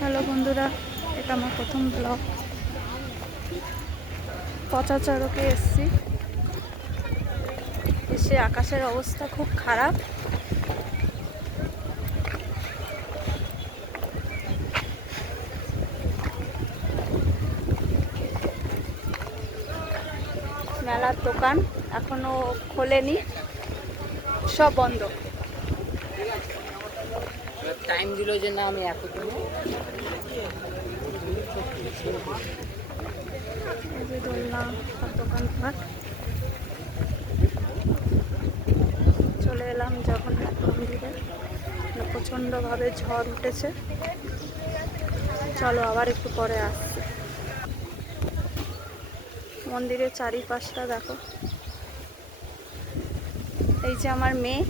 Hello বন্ধুরা, এটা আমার প্রথম ব্লগ। পচাচড়কে এসছি, এসে আকাশের অবস্থা খুব খারাপ। মেলার দোকান এখনো খোলেনি, সব বন্ধ। টাইম দিল যে না আমি এত দোলনা সব দোকানপাট। চলে এলাম জগন্নাথ মন্দিরে, প্রচণ্ডভাবে ঝড় উঠেছে। চলো আবার একটু পরে আসছি। মন্দিরের চারিপাশটা দেখো। এই যে আমার মেয়ে,